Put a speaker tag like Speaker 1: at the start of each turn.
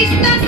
Speaker 1: Está